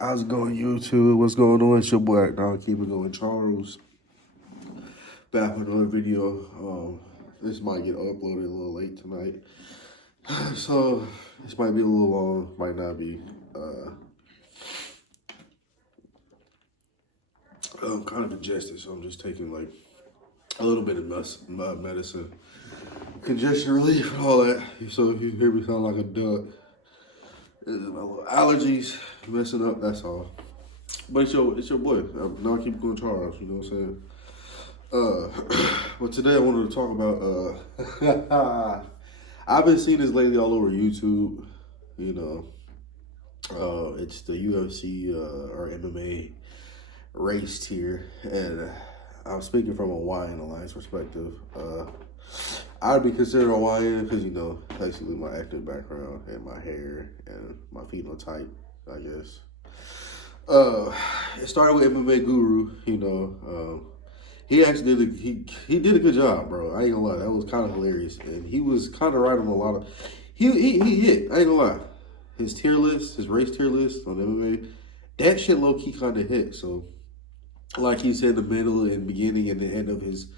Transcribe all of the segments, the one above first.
How's it going, YouTube? What's going on? It's your boy, now keep it going, Charles. Back with another video. This might get uploaded a little late tonight, so this might be a little long, might not be. I'm kind of congested, so I'm just taking like a little bit of medicine, congestion relief, and all that. So if you hear me sound like a duck, my little allergies messing up. That's all. But it's your boy. Now I keep going, Charles. You know what I'm saying? But today I wanted to talk about, I've been seeing this lately all over YouTube, you know, it's the UFC, or MMA race tier, and I'm speaking from a Hawaiian Alliance perspective. I'd be considered Hawaiian because, you know, basically my active background and my hair and my phenotype, I guess. It started with MMA Guru, you know, he actually he did a good job, bro. I ain't gonna lie, that was kind of hilarious, and he was kind of right on a lot of. He hit. I ain't gonna lie, his tier list, his race tier list on MMA, that shit low key kind of hit. So, like he said, the middle and beginning and the end of his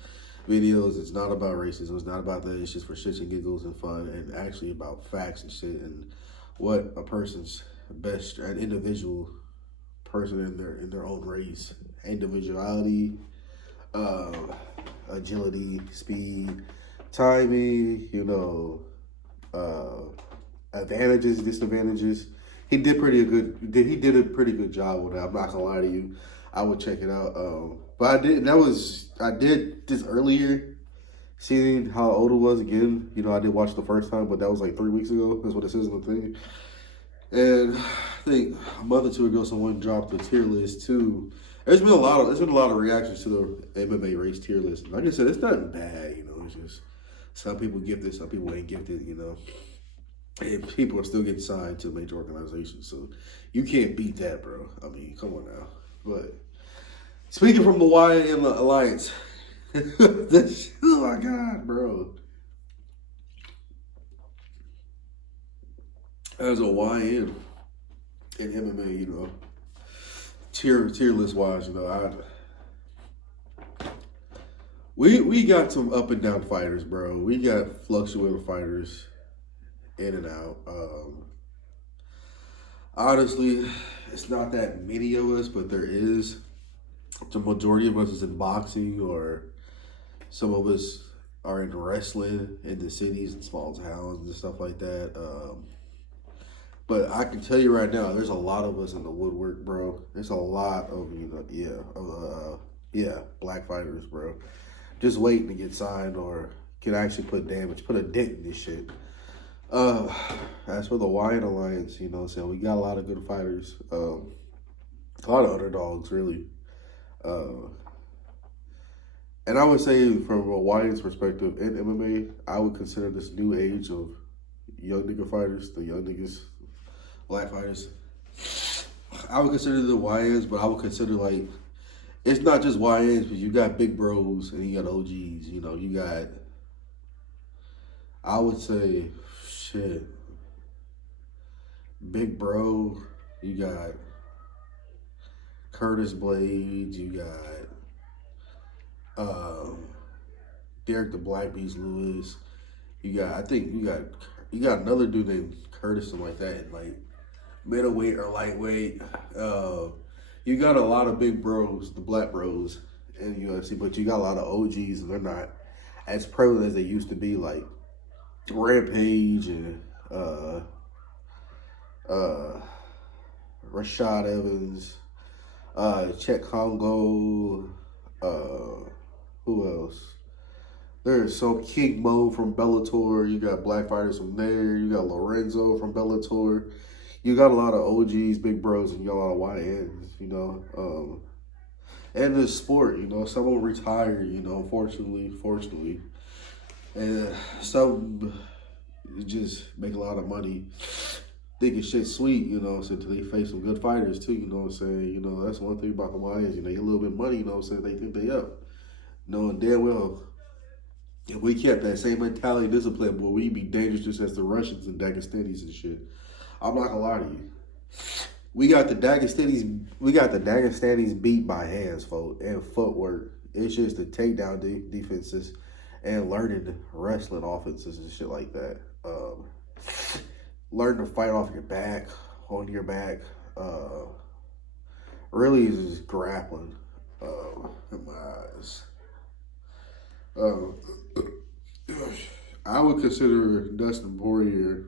videos, it's not about racism. It's not about that. It's just for shits and giggles and fun, and actually about facts and shit and what a person's best, an individual person in their own race, individuality, agility, speed, timing, you know, advantages, disadvantages. He did a pretty good job with that. I'm not gonna lie to you. I would check it out. But I did this earlier, seeing how old it was again. You know, I did watch the first time, but that was like 3 weeks ago. That's what it says in the thing. And I think a month or two ago, someone dropped the tier list too. There's been a lot of reactions to the MMA race tier list. Like I said, it's nothing bad, you know. It's just some people gifted, some people ain't gifted, you know. And people are still getting signed to major organizations, so you can't beat that, bro. I mean, come on now. But speaking from the YN Alliance, oh my God, bro. As a YN in MMA, you know, tier list wise, you know, we got some up and down fighters, bro. We got fluctuating fighters in and out. Honestly, it's not that many of us, but there is. The majority of us is in boxing, or some of us are in wrestling in the cities and small towns and stuff like that. But I can tell you right now, there's a lot of us in the woodwork, bro. There's a lot of, you know, black fighters, bro. Just waiting to get signed or can actually put a dent in this shit. As for the Hawaiian Alliance, you know, so we got a lot of good fighters. A lot of underdogs, really. And I would say from a Hawaiian's perspective in MMA, I would consider this new age of young nigga fighters, the young niggas, black fighters. I would consider the YNs, but I would consider like, it's not just YNs, but you got big bros and you got OGs. You know, you got, I would say, shit, big bro. You got Curtis Blades. You got Derek the Black Beast Lewis. I think you got another dude named Curtis, something like that, like middleweight or lightweight. You got a lot of big bros, the black bros in UFC, but you got a lot of OGs, and they're not as prevalent as they used to be, like Rampage and Rashad Evans, Chet Congo, who else? There's so King Mo from Bellator. You got black fighters from there. You got Lorenzo from Bellator. You got a lot of OGs, big bros, and you got a lot of YNs, you know. And this sport, you know, some will retire, you know, fortunately. And some just make a lot of money thinking shit's sweet, you know, so until they face some good fighters too, you know what I'm saying? You know, that's one thing about the YNs, you know, you get a little bit of money, you know what I'm saying? They think they up. Knowing damn well, if we kept that same mentality and discipline, boy, we'd be dangerous just as the Russians and Dagestanis and shit. I'm not gonna lie to you. We got the Dagestanis beat by hands, folks, and footwork. It's just the takedown defenses and learning wrestling offenses and shit like that. Learn to fight off your back, on your back. Really is just grappling. In my eyes. Uh, I would consider Dustin Poirier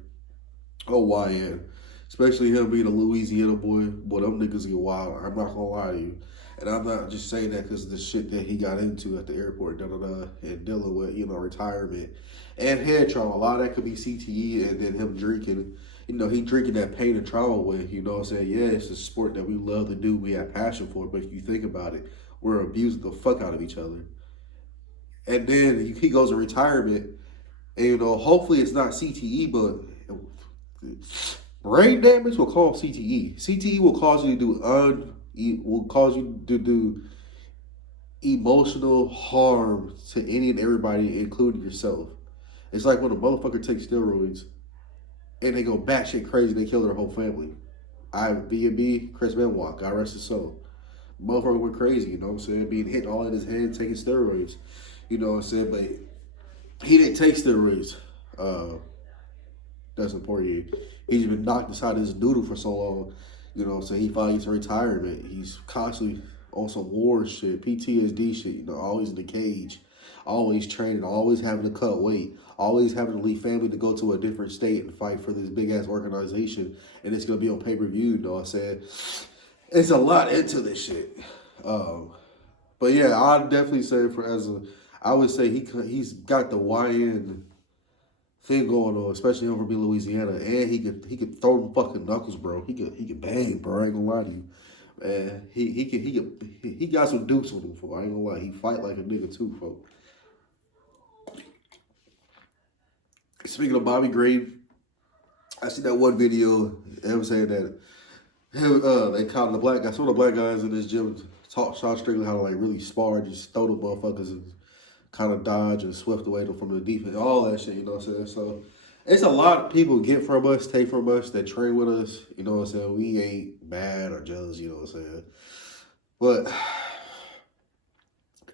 a YN, especially him being a Louisiana boy. Boy, them niggas get wild. I'm not gonna lie to you. And I'm not just saying that because of the shit that he got into at the airport, and dealing with, retirement and head trauma. A lot of that could be CTE and then him drinking. He drinking that pain and trauma with, you know what I'm saying? Yeah, it's a sport that we love to do, we have passion for, but if you think about it, we're abusing the fuck out of each other. And then he goes in retirement, and hopefully it's not CTE, but brain damage will cause CTE. CTE will cause you to do emotional harm to any and everybody, including yourself. It's like when a motherfucker takes steroids and they go batshit crazy, they kill their whole family. B&B, Chris Benoit, God rest his soul. Motherfucker went crazy, you know what I'm saying? Being hit all in his head, taking steroids. You know what I'm saying? But he didn't take steroids. Dustin Poirier. He's been knocked inside his noodle for so long. You know what I'm saying? He finally gets retirement. He's constantly on some war shit, PTSD shit, always in the cage, always training, always having to cut weight, always having to leave family to go to a different state and fight for this big-ass organization, and it's going to be on pay-per-view, you know what I'm saying? It's a lot into this shit. But yeah, I'd definitely say I would say he's got the YN thing going on, especially him from being Louisiana, and he could throw them fucking knuckles, bro. He could bang, bro. I ain't gonna lie to you. Man, he got some dukes on him, for I ain't gonna lie. He fight like a nigga too, folks. Speaking of Bobby Grave, I see that one video. Him saying that they caught the black guys. Some of the black guys in this gym taught Sean Strickland how to really spar, just throw the motherfuckers and kind of dodge and swift away from the defense, all that shit. You know what I'm saying? So it's a lot people get from us, take from us, that train with us. You know what I'm saying? We ain't bad or jealous. You know what I'm saying? But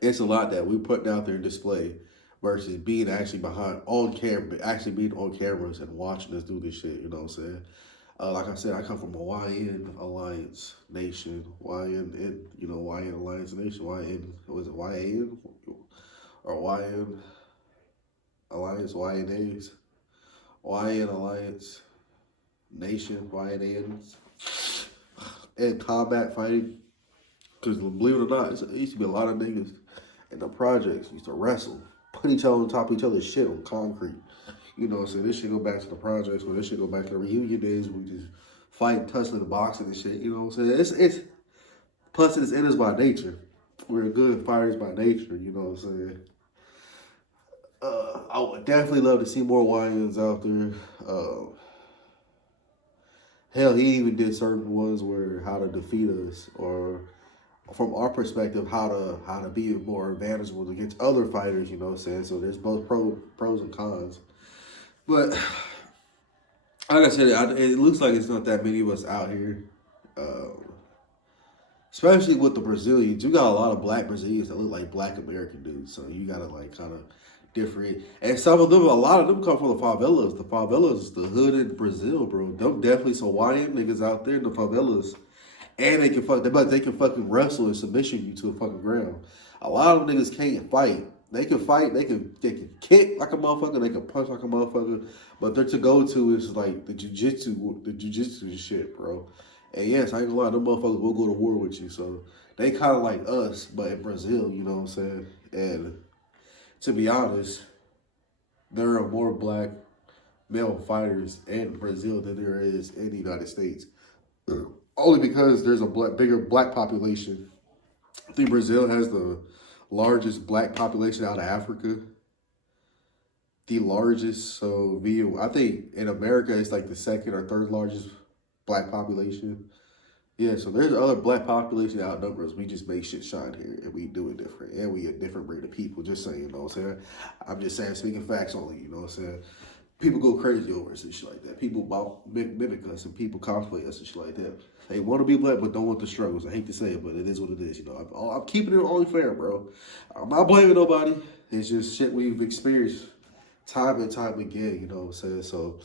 it's a lot that we putting out there in display versus being actually on cameras and watching us do this shit. You know what I'm saying? Like I said, I come from a YN Alliance Nation, YN Alliance Nation, was it YN or YN Alliance, YNAs, YN Alliance Nation, YNAs, and combat fighting. Because believe it or not, it used to be a lot of niggas in the projects used to wrestle, put each other on top of each other's shit on concrete. You know, so this shit go back to the projects, or this shit go back to the reunion days when we just fight, tussling, and boxing and shit. You know what I'm saying? It's plus it's in us by nature. We're good fighters by nature. You know what I'm saying? I would definitely love to see more YNs out there. Hell, he even did certain ones where how to defeat us, or from our perspective, how to be more advantageable against other fighters. You know what I'm saying? So there's both pros and cons. But like I said, it looks like it's not that many of us out here, especially with the Brazilians. You got a lot of black Brazilians that look like black American dudes, so you gotta kind of different. And a lot of them come from the favelas. The favelas, the hood in Brazil, bro. Them definitely some YN niggas out there in the favelas, and they can fucking wrestle and submission you to a fucking ground. A lot of them niggas can't fight. They can fight, they can kick like a motherfucker, they can punch like a motherfucker, but their to-go-to is like the jujitsu shit, bro. And yes, I ain't gonna lie, them motherfuckers will go to war with you, so they kind of like us, but in Brazil, you know what I'm saying? And to be honest, there are more black male fighters in Brazil than there is in the United States. Only because there's a bigger black population. I think Brazil has the largest black population out of Africa. The largest, so I think in America it's like the second or third largest black population. Yeah, so there's other black population that outnumbers. We just make shit shine here, and we do it different, and we a different breed of people. Just saying, you know what I'm saying? I'm just saying, speaking facts only, you know what I'm saying? people go crazy over us and shit like that. People mimic us and people cosplay us and shit like that. They want to be black but don't want the struggles. I hate to say it, but it is what it is. You know, I'm keeping it only fair, bro. I'm not blaming nobody. It's just shit we've experienced time and time again. You know what I'm saying? So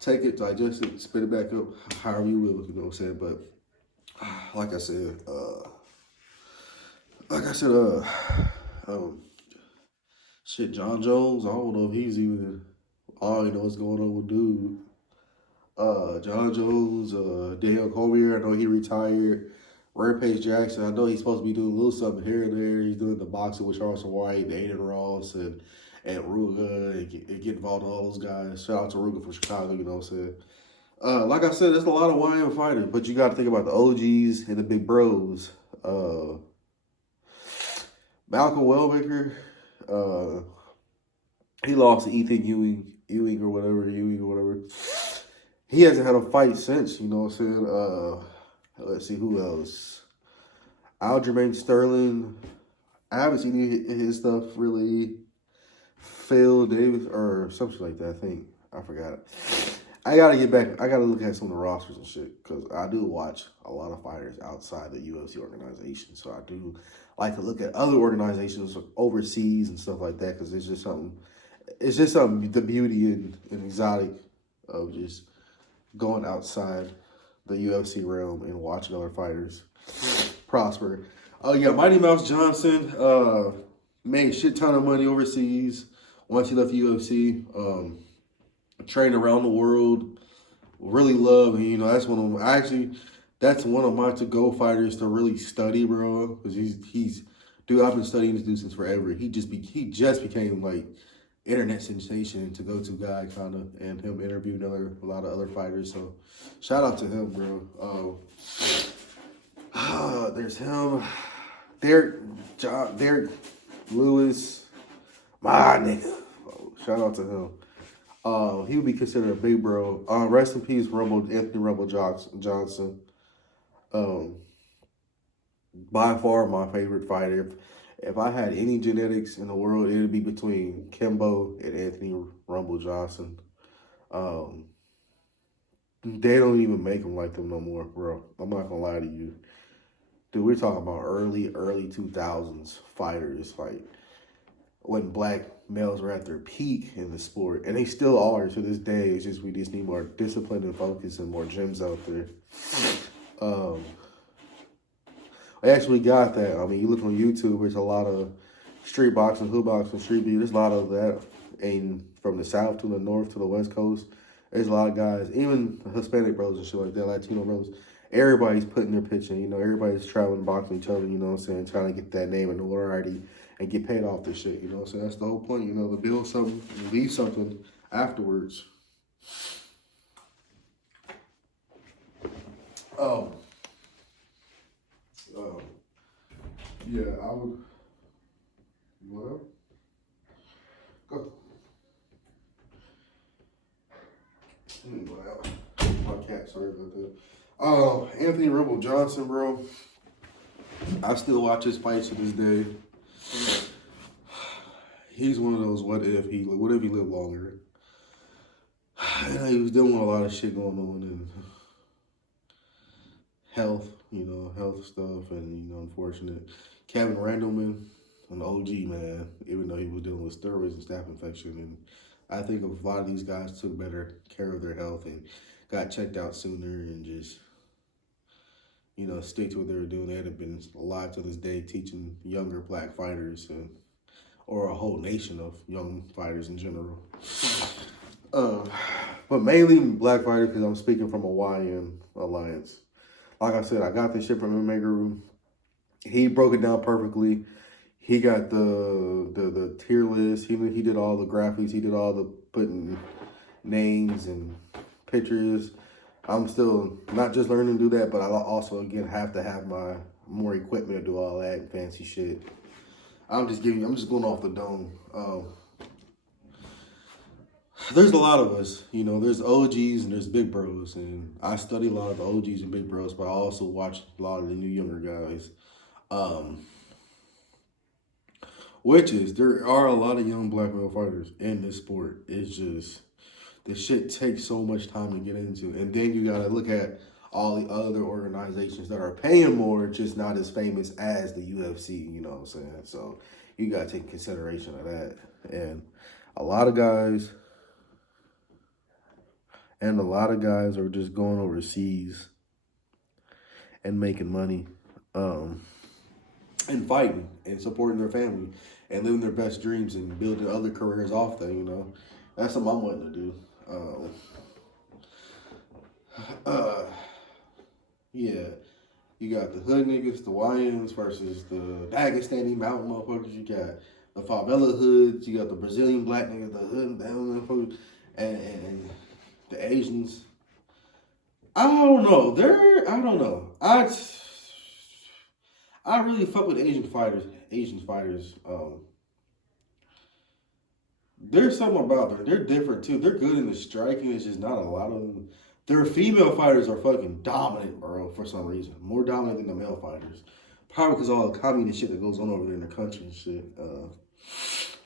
take it, digest it, spit it back up, however you will. You know what I'm saying? But like I said, um, shit, John Jones. I don't know if he's even. I don't even know what's going on with dude. John Jones, Daniel Cormier, I know he retired. Rampage Jackson, I know he's supposed to be doing a little something here and there. He's doing the boxing with Charleston White, and Aiden Ross, and Ruga, and get involved in all those guys. Shout out to Ruga from Chicago, you know what I'm saying? Like I said, there's a lot of YM fighters, but you got to think about the OGs and the big bros. Malcolm Wellmaker, he lost to Ethan Ewing or whatever. He hasn't had a fight since, you know what I'm saying? Let's see, who else? Aljamain Sterling. I haven't seen his stuff really. Phil Davis or something like that, I think. I forgot it. I gotta get back. I gotta look at some of the rosters and shit because I do watch a lot of fighters outside the UFC organization. So I do like to look at other organizations overseas and stuff like that because it's just something. It's just something, the beauty and exotic of just going outside the UFC realm and watching other fighters prosper. Oh yeah, Mighty Mouse Johnson made a shit ton of money overseas once he left UFC. Trained around the world, really love, and you know that's one of my to-go fighters to really study, bro. Because he's dude, I've been studying this dude since forever. He just became like internet sensation, to go to guy kind of, and him interviewing a lot of other fighters. So shout out to him, bro. There's him, Derek Lewis, my nigga. Shout out to him. He would be considered a big bro. Rest in peace, Anthony Rumble Johnson. By far my favorite fighter. If I had any genetics in the world, it would be between Kimbo and Anthony Rumble Johnson. They don't even make them like them no more, bro. I'm not gonna lie to you. Dude, we're talking about early 2000s fighters, like when black males were at their peak in the sport, and they still are to this day. It's just we just need more discipline and focus and more gyms out there. I actually got that. I mean, you look on YouTube, there's a lot of street boxing, hood boxing, street beat. There's a lot of that, and from the south to the north to the west coast, there's a lot of guys, even Hispanic brothers and shit like that, Latino brothers. Everybody's putting their pitch in, you know. Everybody's traveling, boxing each other, you know what I'm saying, trying to get that name and notoriety and get paid off this shit, you know. So that's the whole point, you know, to build something, leave something afterwards. Yeah, I would. Well, go. Let me go out. My cat, sorry about that. Anthony Rumble Johnson, bro. I still watch his fights to this day. He's one of those what if he lived longer. And he was dealing with a lot of shit going on and health stuff, and unfortunate. Kevin Randleman, an OG man, even though he was dealing with steroids and staph infection, and I think a lot of these guys took better care of their health and got checked out sooner and just, stick to what they were doing. They'd have been alive to this day teaching younger black fighters or a whole nation of young fighters in general. But mainly black fighters because I'm speaking from a YN alliance. Like I said, I got this shit from MMA Guru. He broke it down perfectly. He got the tier list. He did all the graphics. He did all the putting names and pictures. I'm still not just learning to do that, but I also, again, have to have my more equipment to do all that fancy shit. I'm just going off the dome. There's a lot of us, there's OGs and there's big bros, and I study a lot of the OGs and big bros, but I also watch a lot of the new younger guys. There are a lot of young black male fighters in this sport. It's just, the shit takes so much time to get into. And then you gotta look at all the other organizations that are paying more, just not as famous as the UFC, you know what I'm saying? So you gotta take consideration of that. And a lot of guys are just going overseas and making money, and fighting and supporting their family and living their best dreams and building other careers off that, you know. That's something I'm wanting to do. Yeah, you got the hood niggas, the YNs versus the Dagestani mountain motherfuckers. You got the favela hoods. You got the Brazilian black niggas, the hood motherfuckers, and the Asians. I don't know. I don't know. I really fuck with Asian fighters. There's something about them. They're different too. They're good in the striking. It's just not a lot of them. Their female fighters are fucking dominant, bro, for some reason. More dominant than the male fighters. Probably because all the communist shit that goes on over there in the country and shit.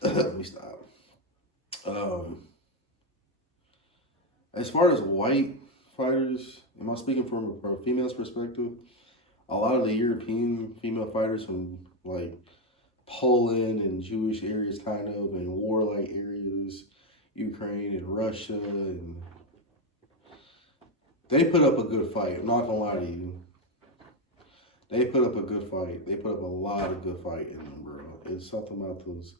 Let me stop. As far as white fighters, am I speaking from a female's perspective? A lot of the European female fighters from, like, Poland and Jewish areas, kind of, and warlike areas, Ukraine and Russia, and they put up a good fight. I'm not gonna lie to you. They put up a good fight. They put up a lot of good fight in them, bro. It's something about those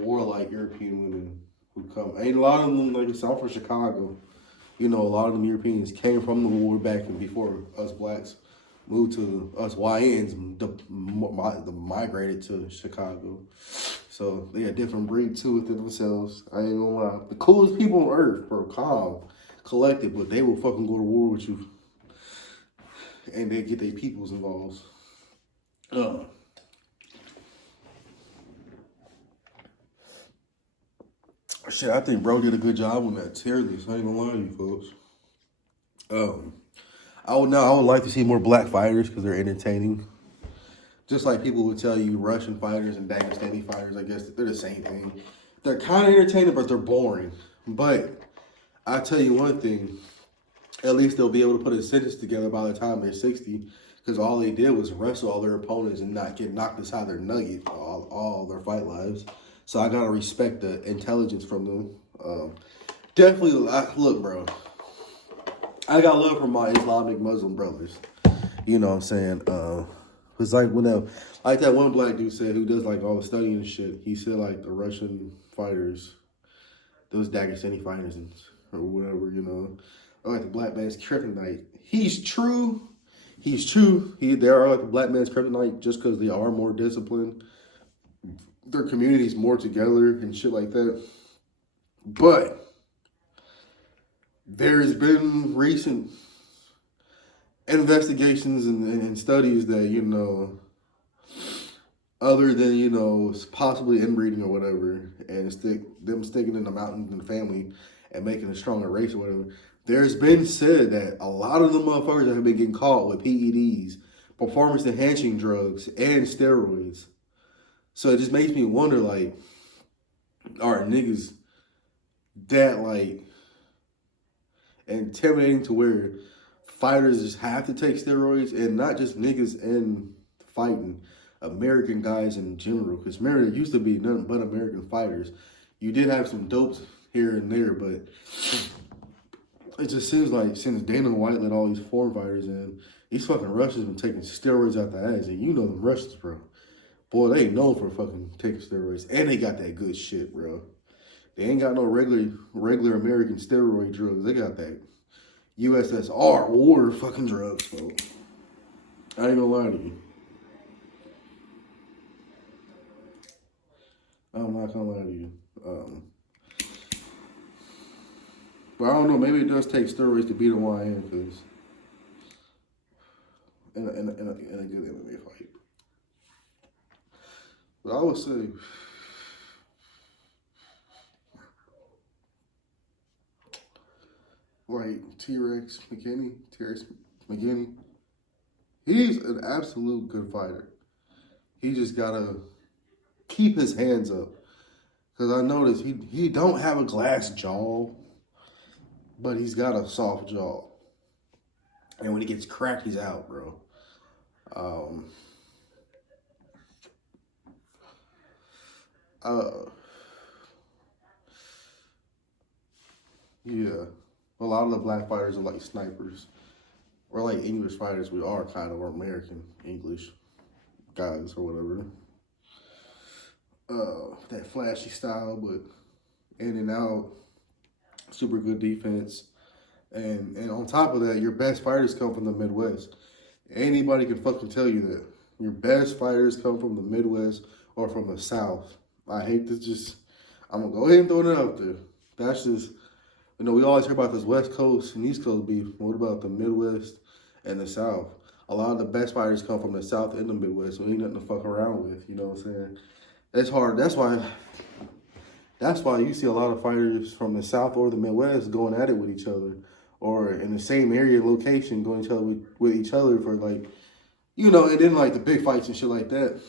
warlike European women who come. And a lot of them, like, I'm from Chicago. You know, a lot of them Europeans came from the war back and before us blacks moved to us YNs, migrated to Chicago. So they a different breed too within themselves. I ain't gonna lie. The coolest people on earth, bro, calm, collected, but they will fucking go to war with you. And they get their peoples involved. Shit, I think bro did a good job on that tier list. I ain't gonna lie to you folks. I would like to see more black fighters because they're entertaining. Just like people would tell you Russian fighters and Dagestani fighters, I guess they're the same thing. They're kind of entertaining, but they're boring. But I tell you one thing, at least they'll be able to put a sentence together by the time they're 60, because all they did was wrestle all their opponents and not get knocked inside their nugget all their fight lives. So I gotta respect the intelligence from them. Definitely, look, bro. I got love for my Islamic Muslim brothers. You know what I'm saying? It's like like that one black dude said who does like all the studying and shit. He said like the Russian fighters, those Dagestani fighters or whatever, you know, are like the black man's kryptonite. He's true. They are like the black man's kryptonite just because they are more disciplined. Their community's more together and shit like that. But there's been recent investigations and studies that, you know, other than, you know, possibly inbreeding or whatever, and them sticking in the mountains and the family and making a stronger race or whatever, there's been said that a lot of the motherfuckers that have been getting caught with PEDs, performance enhancing drugs, and steroids. So it just makes me wonder, like, are niggas that, like, intimidating to where fighters just have to take steroids, and not just niggas in fighting, American guys in general, because remember, there used to be nothing but American fighters. You did have some dopes here and there, but it just seems like since Dana White let all these foreign fighters in, these fucking Russians been taking steroids out the ass, and you know them Russians, bro. Boy, they ain't known for fucking taking steroids, and they got that good shit, bro. They ain't got no regular American steroid drugs. They got that USSR war fucking drugs, bro. I ain't gonna lie to you. I'm not gonna lie to you. But I don't know. Maybe it does take steroids to beat a YN, because in a good MMA fight. But I would say, like T-Rex McKinney, he's an absolute good fighter. He just gotta keep his hands up. Because I noticed he don't have a glass jaw, but he's got a soft jaw. And when he gets cracked, he's out, bro. Yeah. A lot of the black fighters are like snipers. We're like English fighters. We are kind of, or American English guys or whatever. That flashy style, but in and out, super good defense. And on top of that, your best fighters come from the Midwest. Anybody can fucking tell you that. Your best fighters come from the Midwest or from the South. I hate to just, I'm going to go ahead and throw it out there. That's just, we always hear about this West Coast and East Coast beef. What about the Midwest and the South? A lot of the best fighters come from the South and the Midwest, so ain't nothing to fuck around with, you know what I'm saying? It's hard. That's why you see a lot of fighters from the South or the Midwest going at it with each other, or in the same area location going with each other for like, and then like the big fights and shit like that.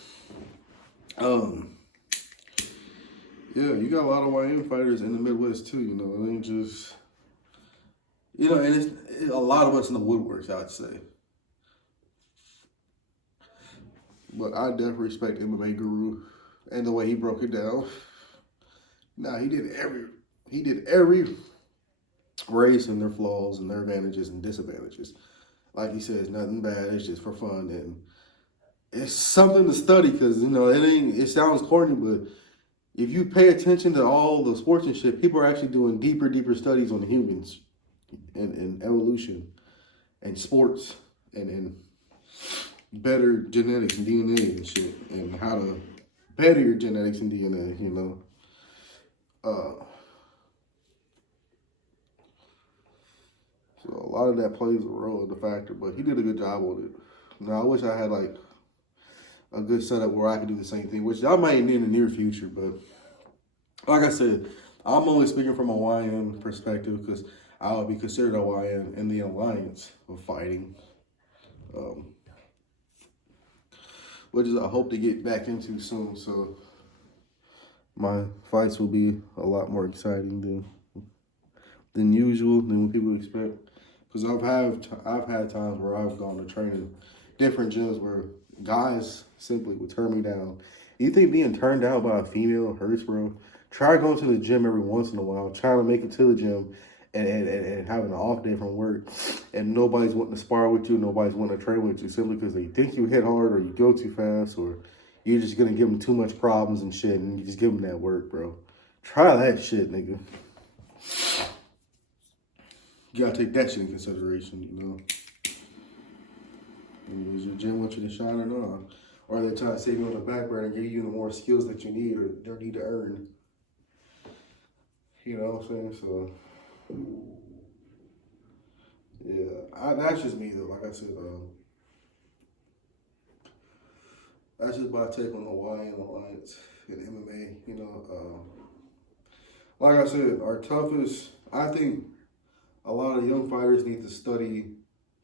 Yeah, you got a lot of YN fighters in the Midwest too, It ain't just, and it's a lot of us in the woodworks, I'd say. But I definitely respect MMA Guru and the way he broke it down. Nah, he did every race and their flaws and their advantages and disadvantages. Like he says, nothing bad, it's just for fun. And it's something to study because, it sounds corny, but if you pay attention to all the sportsmanship, people are actually doing deeper studies on humans and evolution and sports and better genetics and DNA and shit, and how to better your genetics and DNA, So a lot of that plays a role in the factor, but he did a good job on it. Now, I wish I had like a good setup where I could do the same thing, which I might need in the near future, but like I said, I'm only speaking from a YN perspective because I would be considered a YN in the alliance of fighting. Which is I hope to get back into soon, so my fights will be a lot more exciting than usual, than what people expect. Because I've had times where I've gone to train in different gyms where guys simply would turn me down. You think being turned down by a female hurts, bro? Try going to the gym every once in a while, trying to make it to the gym and having an off day from work, and nobody's wanting to spar with you, nobody's wanting to train with you simply because they think you hit hard or you go too fast or you're just going to give them too much problems and shit and you just give them that work, bro. Try that shit, nigga. You gotta take that shit in consideration, Does your gym want you to shine or not? Or are they trying to save you on the back burner and give you the more skills that you need or they need to earn? You know what I'm saying? So, yeah, that's just me though. Like I said, that's just my take on the YN Alliance and MMA. Like I said, our toughest, I think a lot of young fighters need to study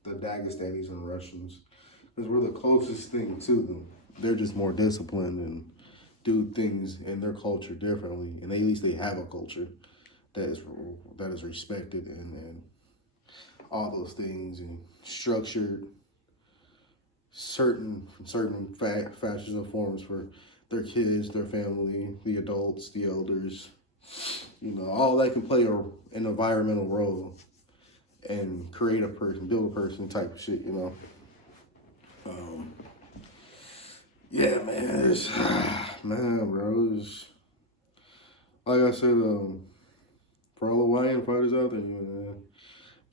the Dagestanis and Russians because we're the closest thing to them. They're just more disciplined and do things in their culture differently, and at least they have a culture that is respected and all those things and structured certain fashions and forms for their kids, their family, the adults, the elders. All that can play an environmental role and create a person, build a person type of shit, Yeah, man, bro, like I said, for all the YN fighters out there,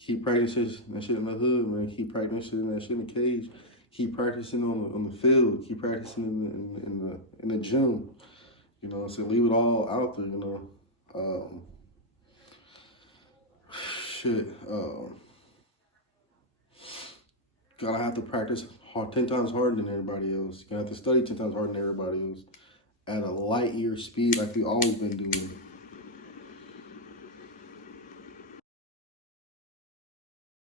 keep practicing that shit in the hood, man. Keep practicing that shit in the cage. Keep practicing on the field. Keep practicing in the gym. So leave it all out there, Gotta have to practice 10 times harder than everybody else. You gotta have to study 10 times harder than everybody else at a light year speed like we've always been doing.